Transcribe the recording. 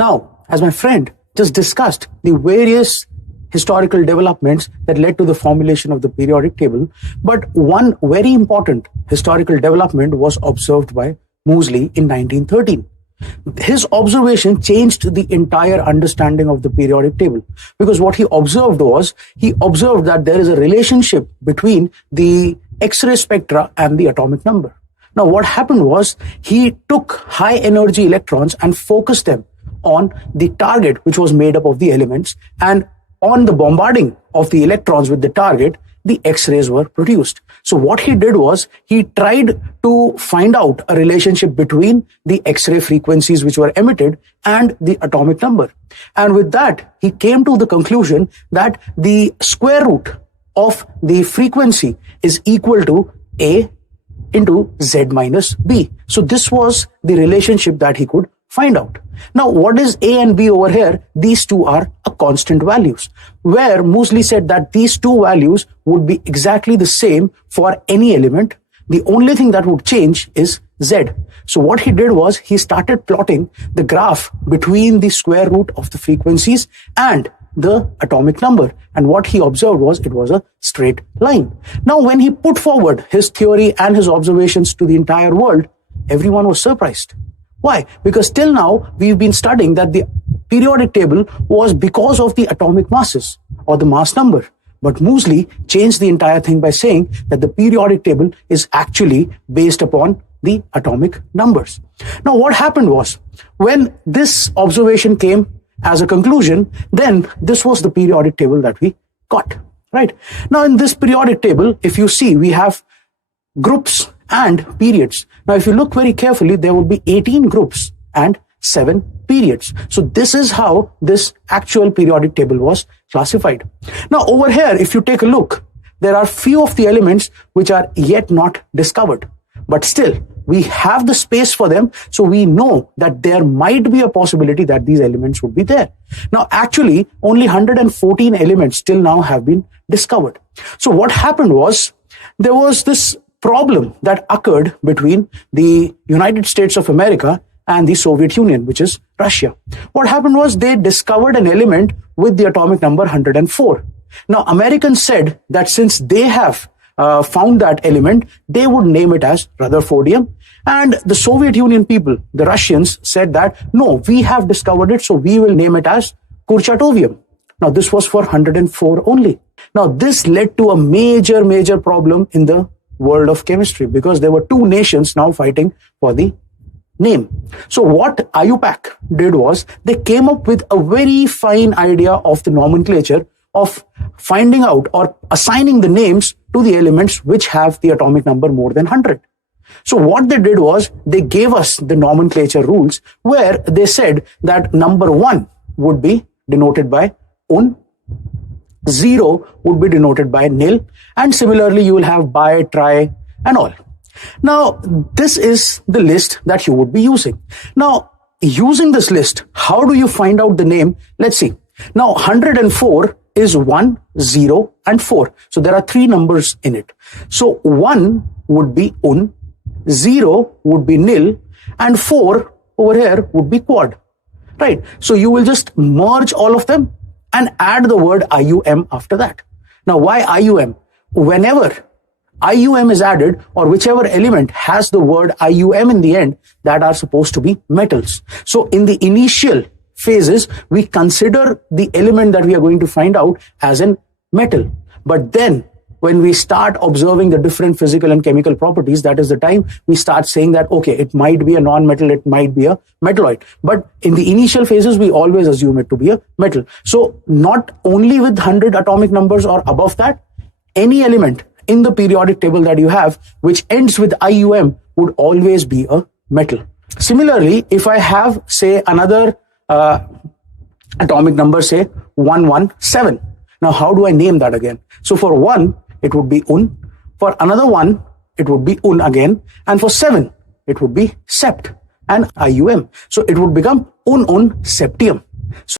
Now, as my friend just discussed the various historical developments that led to the formulation of the periodic table, but one very important historical development was observed by Moseley in 1913. His observation changed the entire understanding of the periodic table, because what he observed that there is a relationship between the X-ray spectra and the atomic number. Now, what happened was he took high energy electrons and focused them on the target, which was made up of the elements, and on the bombarding of the electrons with the target, the X-rays were produced. So what he did was he tried to find out a relationship between the X-ray frequencies which were emitted and the atomic number. And with that, he came to the conclusion that the square root of the frequency is equal to A into Z minus B. So this was the relationship that he could find out. Now, what is A and B over here? These two are a constant values, where Moseley said that these two values would be exactly the same for any element. The only thing that would change is Z. So what he did was he started plotting the graph between the square root of the frequencies and the atomic number. And what he observed was it was a straight line. Now, when he put forward his theory and his observations to the entire world, everyone was surprised. Why? Because till now, we've been studying that the periodic table was because of the atomic masses or the mass number. But Moseley changed the entire thing by saying that the periodic table is actually based upon the atomic numbers. Now, what happened was, when this observation came as a conclusion, then this was the periodic table that we got, right? Now, in this periodic table, if you see, we have groups and periods. Now, if you look very carefully, there will be 18 groups and 7 periods. So this is how this actual periodic table was classified. Now, over here, if you take a look, there are few of the elements which are yet not discovered, but still we have the space for them. So we know that there might be a possibility that these elements would be there. Now, actually, only 114 elements till now have been discovered. So what happened was, there was this problem that occurred between the United States of America and the Soviet Union, which is Russia. What happened was they discovered an element with the atomic number 104. Now, Americans said that since they have found that element, they would name it as Rutherfordium. And the Soviet Union people, the Russians, said that, no, we have discovered it, so we will name it as Kurchatovium. Now, this was for 104 only. Now, this led to a major problem in the world of chemistry, because there were two nations now fighting for the name. So what IUPAC did was they came up with a very fine idea of the nomenclature of finding out or assigning the names to the elements which have the atomic number more than 100. So what they did was they gave us the nomenclature rules, where they said that number 1 would be denoted by Un, 0 would be denoted by nil, and similarly you will have bi, tri, and all. Now, this is the list that you would be using. Now, using this list, how do you find out the name? Let's see. Now, 104 is 1, 0, and 4. So there are 3 numbers in it. So 1 would be Un, 0 would be nil, and 4 over here would be quad, right? So you will just merge all of them and add the word IUM after that. Now, why IUM? Whenever IUM is added, or whichever element has the word IUM in the end, that are supposed to be metals. So in the initial phases, we consider the element that we are going to find out as an metal. But then, when we start observing the different physical and chemical properties, that is the time we start saying that, okay, it might be a non-metal, it might be a metalloid. But in the initial phases, we always assume it to be a metal. So not only with 100 atomic numbers or above that, any element in the periodic table that you have, which ends with IUM, would always be a metal. Similarly, if I have, say, another atomic number, say 117. Now, how do I name that again? So for 1, it would be Un. For another 1, it would be Un again. And for 7, it would be Sept and IUM. So it would become Un septium. So